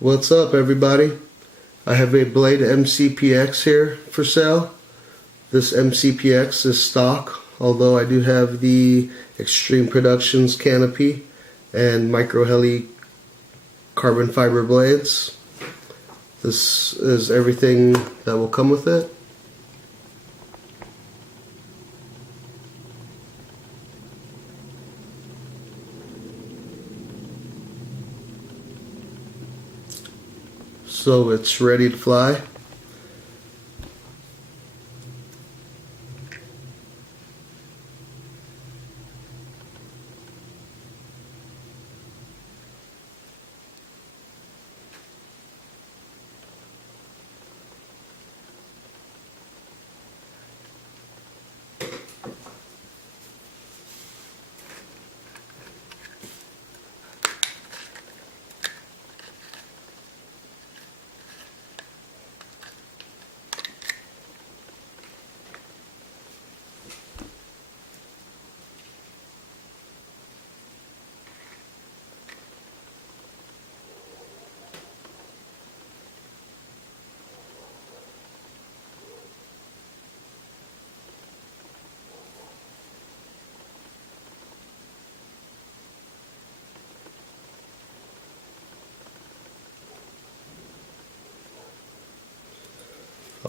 What's up, everybody? I have a Blade MCPX here for sale. This MCPX is stock, although I do have the Extreme Productions Canopy and Micro Heli carbon fiber blades. This is everything that will come with it. So it's ready to fly.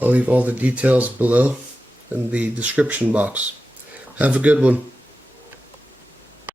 I'll leave all the details below in the description box. Have a good one.